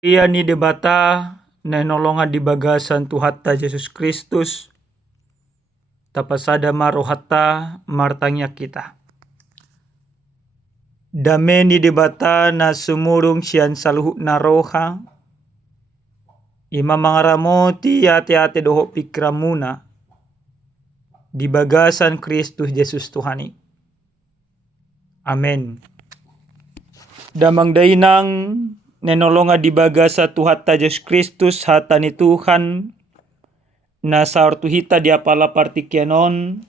Ia ni debata na nolongan di bagasan Tuhatta Yesus Kristus tapasada marohata martangnya kita. Dame ni debata na sumurung sian saluhu na roha ima mangaramoti ate-ate doho pikramuna di bagasan Kristus Yesus Tuhani. Amen. Damang dainang nenolonga di bagasa Tuhatta Yesus Kristus hatani Tuhan na saortu hita di apala partikianon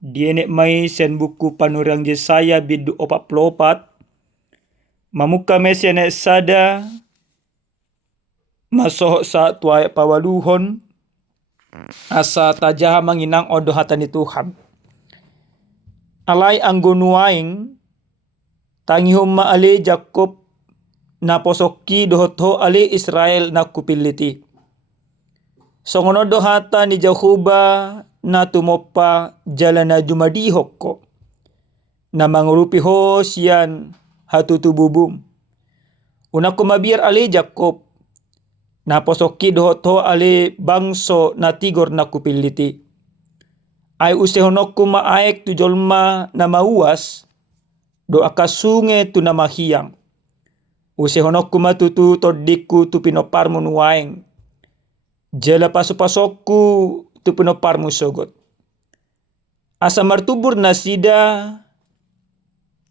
dienek mai sen buku panurang Yesaya bidu 44 mamuka mesiane sada masoho sa tuai pawaluhon asa tajaha manginang odo hatani Tuhan. Alai anggonuaing tangihom maale Jakob na posoki dohotho ale Israel na kupiliti. Songono dohata ni Jehovah na tumopa jalan na jumadihok ko na mangurupi ho siyan hatutububum. Una kumabir ale Jakob na posoki dohotho ale bangso na tigor na kupiliti. Ay usehonok kumaaek tu jolma na mauas do akasunge tu na mahiyang. Usehonok kumatutu todiku tu pinoparmu nuaeng. Jala pasok-pasokku tu pinoparmu sogot. Asa martubur na sida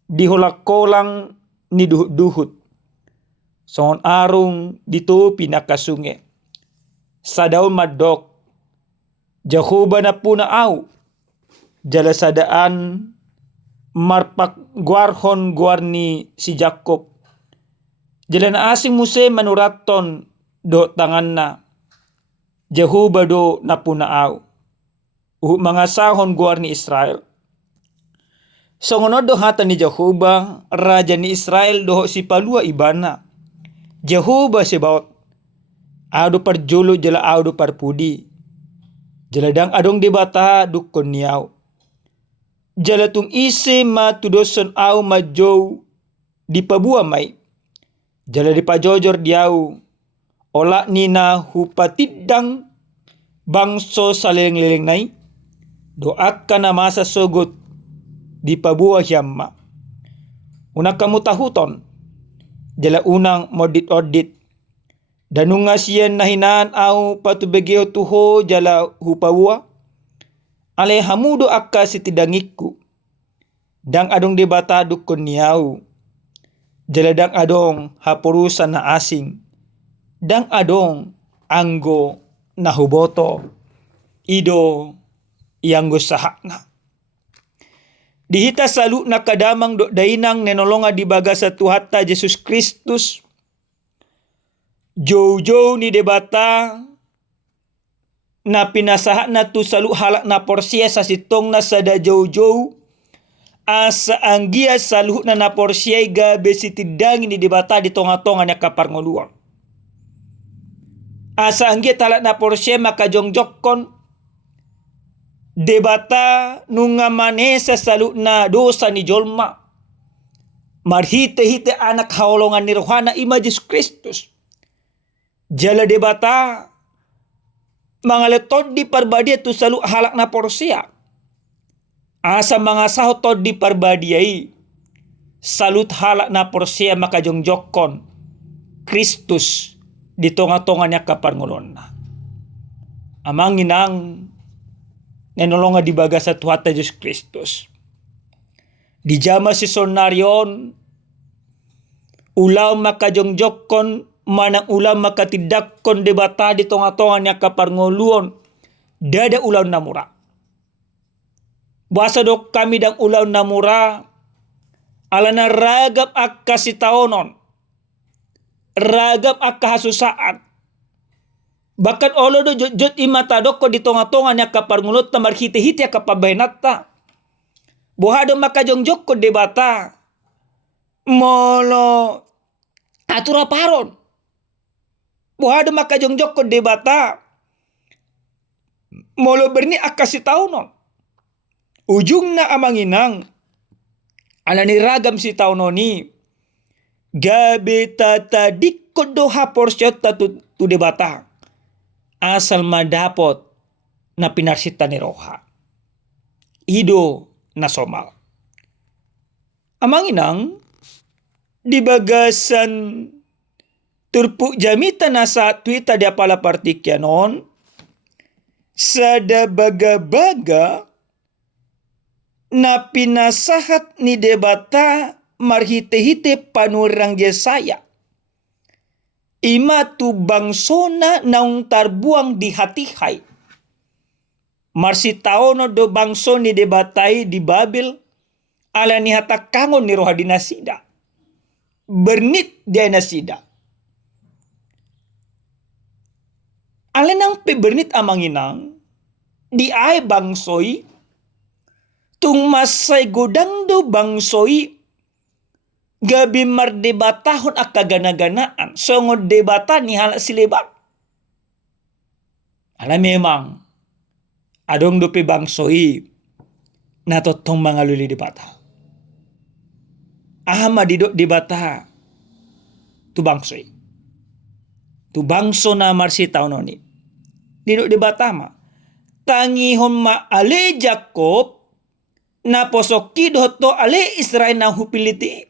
diholakolang ni duhut-duhut. Songon arung dito pinakasunge. Sadaw madok. Jehovah na puna au. Jala sadaan marpak guarhon guarni si Jakob. Jalan asing muse manuraton do tangan na. Jehovah do napuna au. Mga sahon guarni Israel. Songono do hata ni Jehovah raja ni Israel do si palua ibana. Jehovah sebaot. Ado parjolo jala ado parpudi. Jaladang adong debata dukon niau. Jalatung ise matudoson au majow di pabua mai. Jala di pajojor diau. Ola nina hupatidang bangso saleng-leleng nai. Doakan na masa sogot di pabua hiyamma. Una kamu tahuton. Jala unang modit-odit. Danunga siyan nahinaan au patubegeo tuho jala hupawua. Ale hamudo akka sitidangikku. Dang adong debata dukon niau. Jaladang adong hapurusan na asing. Dang adong anggo na huboto. Ido ianggo sahakna. Dihita salu na kadamang do dainang nenolonga di bagasa Tuhatta Yesus Kristus. Jow-jow ni debata na pinasahat na tu salu halak na porsia sa sitong na sada jow-jow. Asa anggia saluh na naporsia gabe sitidang ni debata di tonga-tonga niya kaparngoluang. Asa anggia talak naporsia makajongjokon debata nunga manesa saluh na dosa ni jolma. Marhite-hite anak haolongan ni rohana ima Yesus Kristus. Jala debata mangaletod di parbadia tu saluh halak naporsia. Asa mga sahotod di parbadiay. Salut halak na porsia makajongjokon Kristus di tonga-tonga niya kaparngulon na. Amang inang nenolonga di baga sa Tuhatta Yesus Kristus. Di jama si sonaryon ulaw makajongjokon manang ulaw makatidakkon debata di tonga-tonga niya kaparnguluon dada ulaw na mura. Basa dok kami dang ulaw na mura alana ragap akka sitaonon. Ragap akka hasusaan. Bahkan olo do jot imata dok ko di tonga-tonga niya kaparngulot na marhiti-hiti kapabahinata. Buhado makajongjok ko debata. Molo atura paron. Buhado makajongjok ko debata. Molo berni akka sitaonon. Ujung na amanginang alani ragam si taunoni gabe tatadik ko doha porsyot tu debata. Asal madapot na pinarsita ni roha. Ido na somal. Amang inang, di bagasan turpu jamita nasa tuita dia pala partikyanon, sada baga-baga na pinasahat ni debata marhite-hite panurang Yesaya. Ima tu bangsona naung tarbuang di hatihay. Marsitaono do bangso ni debatai di Babel, ala ni hatakangon ni roha dinasida. Bernit dia nasida. Ala nang pebernit amanginang, di ay bangsoy, tung masay godang do bangsoy, gabi mardebatahon ak kagana-ganaan, songod debata ni hala silebat. Ala memang, adong do pe bangsoy, natotong mga luli debata. Ahama didok debata, tu bangsoy. Tu bangso na marsitaw noni. Didok debata ma. Tangihon ma ale Jacob, na posoki doto ale Israel na hupiliti.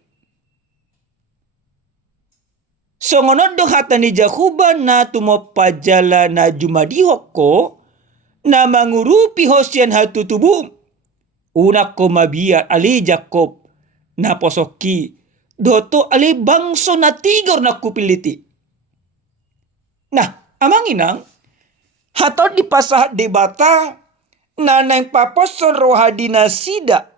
So ngonod do hata ni Jakuba na tumopajala na jumadihok ko, na mangurupi hosyan hatutubum. Una ko mabiyar ali Jacob na posoki doto ali bangso na tigor na kupiliti. Nah, amang inang hatod di pasahat debata na nang paposon roha dinasida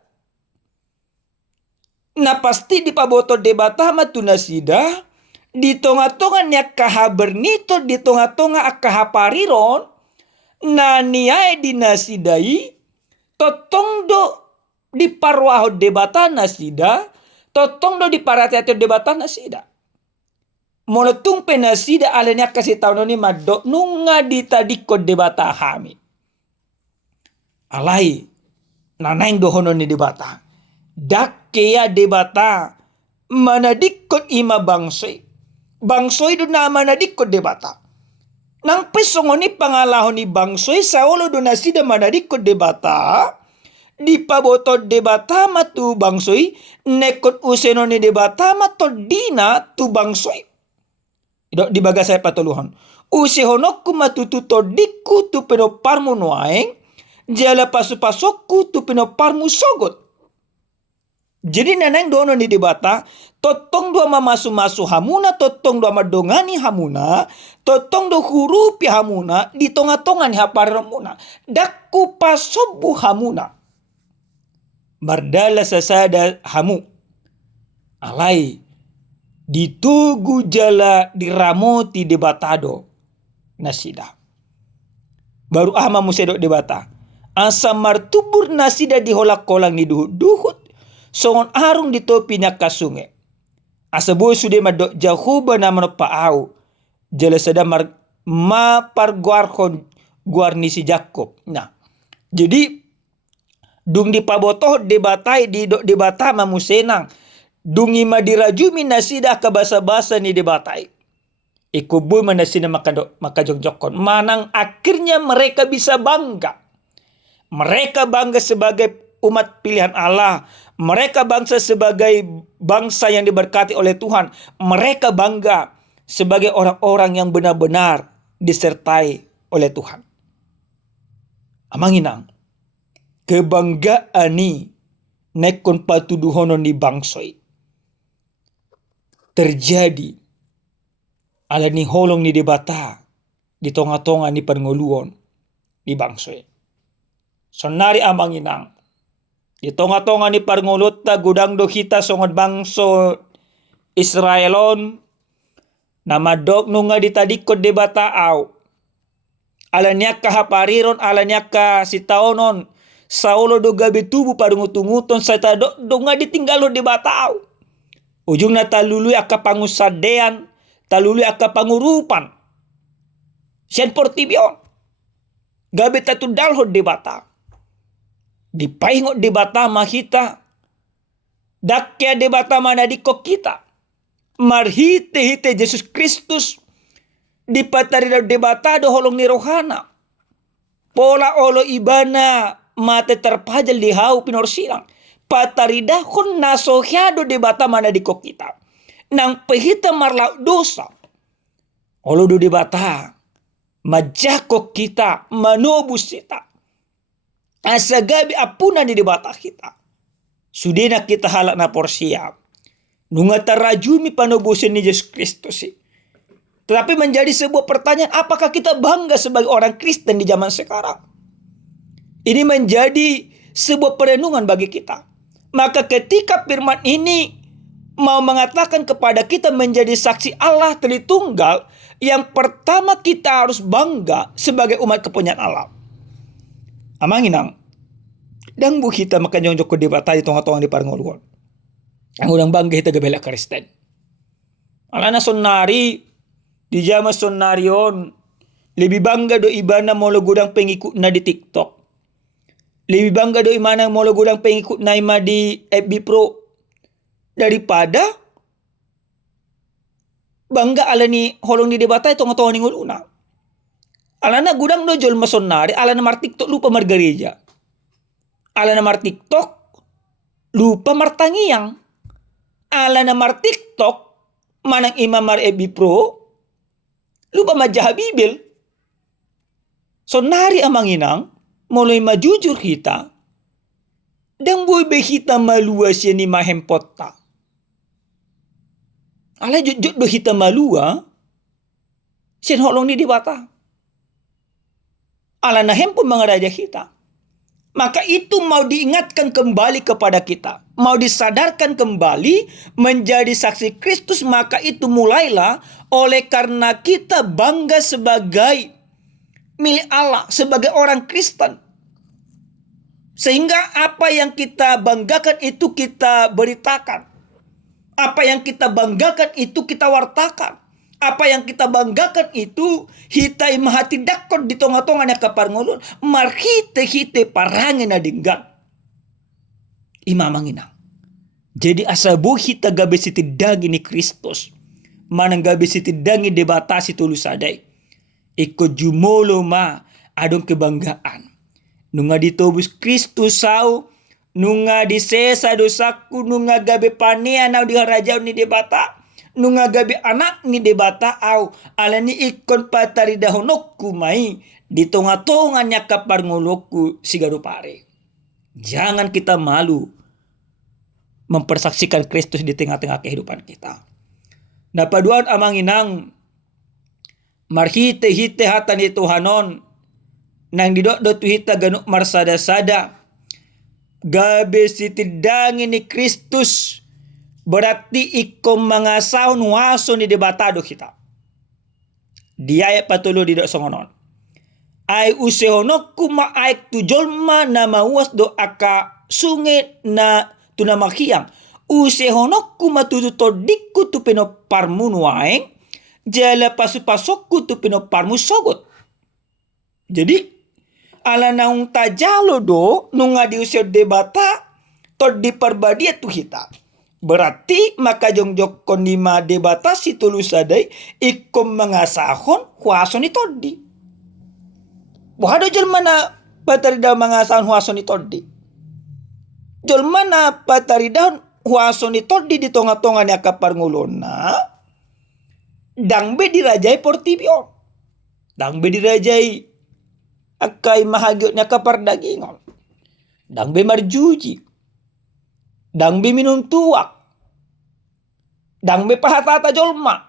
na pasti di paboto debata matunasida di tonga-tonga niya kahabernito di tonga-tonga akahapariron na niya dinasidai totong do di parwaho debata nasida totong do di paratiato debata nasida. Monotung penasida alanya kasih tahu ni madok nunga ditadiko debata hami. Alai nanaing dohono ni debata. Dakkeya debata manadikot ima bangsoy. Bangsoy do na manadikot debata. Nang pesongo ni pangalahon ni bangsoy sa ulo do nasida manadikot debata. Di paboto debata matu bangsoy nekot useno ni debata mato dina tu bangsoy. Di baga saya patuluhan. Usihonokku matututo diku tu penoparmu nuaeng. Jala pasu-pasokku tu penoparmu sogot. Jadi nanang dono ni debata. Totong dua mamasu-masu hamuna. Totong dua madongani hamuna. Totong do hurupi hamuna. Di tonga-tongan haparamuna. Dakku pasobu hamuna. Mardala sasada hamu. Alai. Ditugu jala diramoti debatado nasida. Baru ama musedok debata. Asa martubur nasida diholak-kolak ni duhut-duhut. Songon arung di topi na kasunge. Asa boy sude madok jahuba na manopaaw. Jala sada ma parguarkon guarnisi Jacob. Nah, jadi dung di pabotoh debatai di debata mamusenang. Dungi madirajumi nasida kabasa-basa ni debatai. Ikuboy manasina makajongjokon. Manang akhirnya mereka bisa bangga. Mereka bangga sebagai umat pilihan Allah. Mereka bangsa sebagai bangsa yang diberkati oleh Tuhan. Mereka bangga sebagai orang-orang yang benar-benar disertai oleh Tuhan. Amanginang. Kebanggaan ni nekon patuduhono ni bangsoy. Terjadi ala ni holong ni debata di tonga-tonga ni panguluon ni bangsoy. Sonari amang inang di tonga-tonga ni pangulot ta gudang do kita songod bangso Israelon na madok nunga ditadikod debata aw. Ala niya kahapariron ala niya ka sitaonon saulo do gabi tubu padungutunguton sa tadok do nga ditinggalo debata aw. Ujung na talului aka pangusadean, talului aka pangurupan. Siyan portibyon. Gabi tatu dalhod debata. Dipaingot debata mahita. Dakya debata manadikok kita. Marhite-hite Jesus Kristus di patarida debatado holong ni rohana. Pola olo ibana mate terpajal di hau pinorsilang. Patarida kon nasohyado debata mana di kok kita. Nang pehita marlau dosa. Olo do debata. Majakok kita. Manobus kita. Asagabi apuna di debata kita. Sudena kita halak na porsia. Nunga tarajumi panobusin ni Yesus Kristus. Tetapi menjadi sebuah pertanyaan, apakah kita bangga sebagai orang Kristen di zaman sekarang? Ini menjadi sebuah perenungan bagi kita. Maka ketika firman ini mau mengatakan kepada kita menjadi saksi Allah Tritunggal, yang pertama kita harus bangga sebagai umat kepunyaan Allah. Amanginang, dan bu kita makan jongjok ke debata di tongah-tongah di parngoluan. Ang udang bangga kita gabela Kristen. Ala na sonari, di zaman sonarion, lebih bangga do ibana molo gudang pengikut na di TikTok. Lebih bangga do imana molo gudang pengikut na ima di FB Pro. Daripada bangga ala ni holong di debata itong atong ni nguluna. Ala na gudang do jol masonari, ala na mar TikTok lupa mar gereja. Ala na mar TikTok lupa mar tangiyang. Ala na mar TikTok manang imam mar FB Pro lupa majaha Bibil. Sonari amang inang mulai majujur kita dan boy be kita malua siya ni mahempot ta. Ala jujut do kita malua siya holong ni dibata. Ala na hempon mga raja kita. Maka itu mau diingatkan kembali kepada kita. Mau disadarkan kembali menjadi saksi Kristus. Maka itu mulailah oleh karena kita bangga sebagai milik Allah. Sebagai orang Kristen. Sehingga apa yang kita banggakan itu kita beritakan. Apa yang kita banggakan itu kita wartakan. Apa yang kita banggakan itu hitai mahati dakot di tonga-tonganya kaparngulun. Marhite-hite parangin na dinggan. Imamang inang. Jadi asabu hita gabe siti dagi ni Kristus. Manang gabe siti dagi debatasi tulusadai. Iko jumolo ma adong kebanggaan. Nunga ditobus Kristus sau. Nunga disesa dosaku. Nunga gabe pania nau di harajau ni debata. Nunga gabi anak ni debata au ala ni ikon patari dahonokku mai di tonga-tonganya kapar ngolokku sigadu pare. Jangan kita malu mempersaksikan Kristus di tengah-tengah kehidupan kita. Napaduan amang inang marhite-hite hatan ni Tuhanon nang didot-dot hita ganuk marsada-sada gabe sitidangi ni Kristus. Berarti ikom mga saun waso ni debatado kita. Diaya patulo di dok songonon. Ay usehonok kuma ay tujolma na mawas do aka sunge na tunamakiyang. Usehonok kuma tututodikku tu pino parmunuaeng. Jala pasupasokku tu pino parmu sogot. Jadi ala naung tajalo do nunga di useo debata to di parbadia tu kita. Berarti maka jongjok konima debatasi tulusadai ikom mengasahon huason ni todi. Wahado jol mana patarida mengasahon huason ni todi. Jol mana patarida huason ni todi di tonga-tonga ni akapar ngulona. Dangbe dirajai portibio. Dangbe dirajai akai mahagyot ni akapar dagingon. Dangbe marjuji. Dangbe minum tuak. Dangbe pahatata jolma.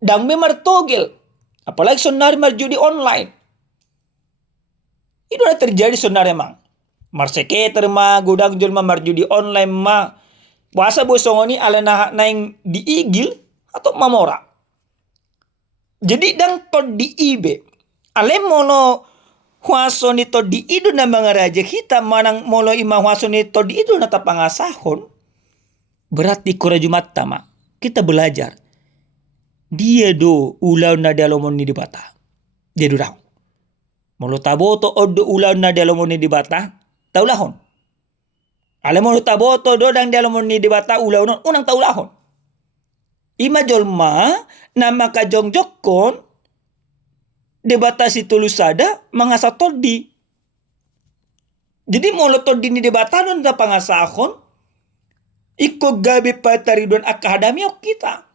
Dangbe martogel. Apalagi sonari marjudi online. Itu udah terjadi sonari emang. Marseketer ma, gudang jolma marjudi online ma. Puasa bosongoni ala naing diigil atau mamora. Jadi dang to diibe. Ale mono huaso nito di ido na mga raja kita manang molo ima huaso nito di ido na tapangasahon. Berarti kurajumat tama. Kita belajar. Dia do ulaw na dalomon ni dibata. Dia do daw. Molo taboto odo ulaw na dalomon ni dibata. Taulahon. Alam mo taboto do dang dalomon ni dibata ulaw non unang taulahon. Ima jolma na makajongjokon debatasi tulusada mangasa todi. Jadi molo todi ni debatanon da pangasahon iko gabe pataridon akadami ok kita.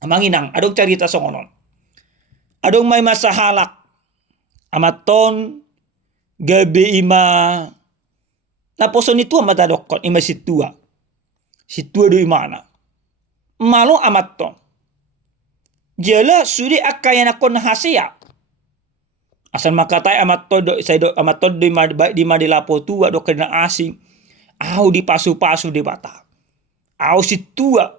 Amanginang adong carita songonon. Adong may masahalak amaton gabe ima naposon itu amatadokon ima situa. Situa do imana. Malo amaton. Jala suri akaya nakon hasia. Asal makatai amaton di madilapo tua do kena asing. Au di pasu-pasu di bata. Au situa.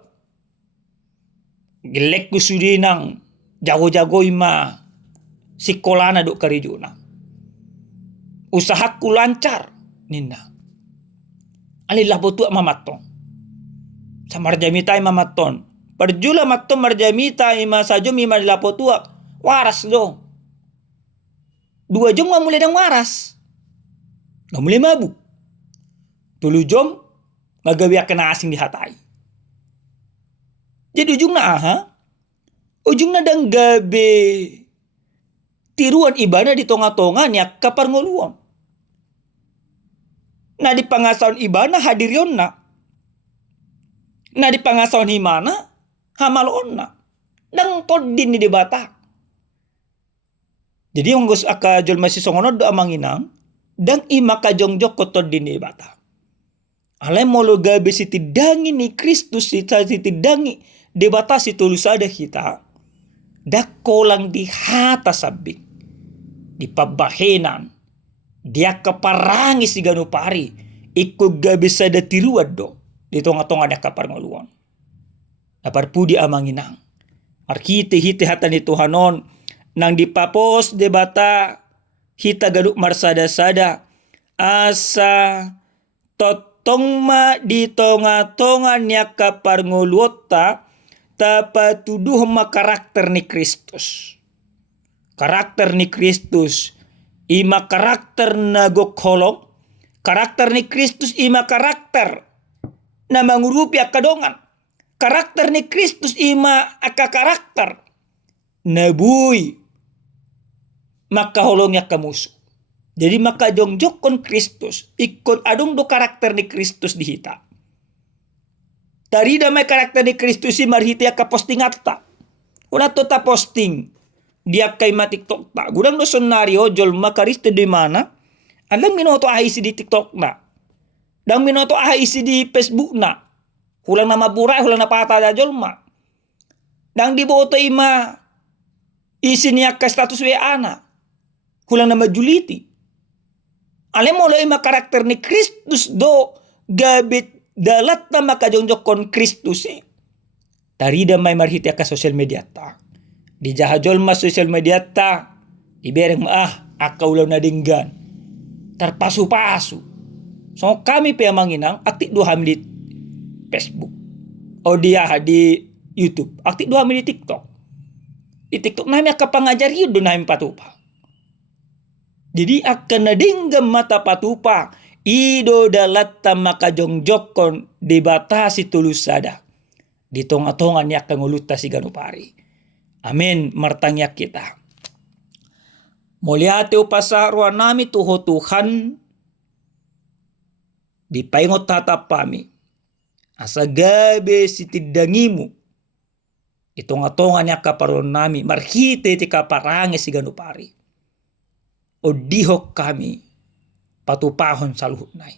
Gelek ku suri nang jago-jago ima sikolana do karijuna. Usahaku lancar ninna. Alillah botua mamaton. Samarjamita mamaton. Perjula maton marjamita ima sajo ima dilapo tua. Waras do. 2 jam nggak mulai dang waras. Nggak mulai mabuk. 3 jam nggak gawe kena asing dihatai. Jadi ujungna dang gabe tiruan ibadah di tonga-tonga nya kapar ngoluon. Nah di pangasaon ibadah hadirionna. Nah di pangasaon himana hamalonna. Dang todin di debata. Jadi yung gus aka jol masih songono do amanginang dang ima ka jongjok ko todin di debata. Ale molo gabe si tidangi ni Kristus si tidangi debata si tulusada kita. Dakolang di hata sabik. Di pabahenan. Dia keparangi si ganupari. Ikut gabe sada tiruad do. Di tonga-tonga da kapar ngoluon. Dapar pudi amanginang. Arkite-hite hata ni Tuhanon. Nang dipapos debata. Hita galuk marsada-sada. Asa totong ma di tonga-tonga niya kapar ngoluota. Tapatuduh ma karakter ni Kristus. Karakter ni Kristus. Ima karakter na gokholong. Karakter ni Kristus ima karakter na mangurupi akadongan. Karakter ni Kristus ima aka karakter na buy makaholong ya kamuso. Jadi maka jongjokon Kristus ikon adong do karakter ni Kristus dihita. Dari damai karakter ni Kristus si marhiti aka posting atta. Una to ta posting. Dia kay ma TikTok ta. Gudang no senario jol makariste di mana. Alang minoto ahisi di TikTok na. Dang minoto ahisi di Facebook na. Hulang na maburay, hulang na pata da jol ma. Dang diboto ima isi niya ka status WA na. Hulang na majuliti. Alam mo lo ima karakter ni Kristus do gabit dalat na makajongjok kon Kristus eh. Tarida may marhiti ka social media ta. Di jahajol mas social media ta. Ibereng akaulaw na dinggan. Tarpasu-pasu. So kami pa manginang akti 2 menit Facebook. O dia di YouTube. Akti 2 menit TikTok. Di TikTok namin akapangajar yun doon namin patupa. Jadi akan nadinggam mata patupa. Ido dalat ta makajongjokon dibatasi tulusada. Di tonga-tonga niya kanguluta si ganupari. Amin. Martangyak kita. Muliate upasarwa nami tuho Tuhan. Di paingot tatapami. Asa gabe si tidangimu. Itonga-tonga niya kaparon nami. Marhite ti kaparangi si ganupari. O dihok kami. Patupahon sa luhut nai.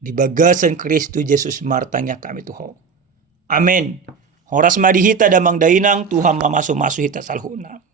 Di bagasan Kristo Jesus martangyak kami tuho. Amen. Horas madihita damang dainang Tuhan mamaso-maso hita sa luhut na.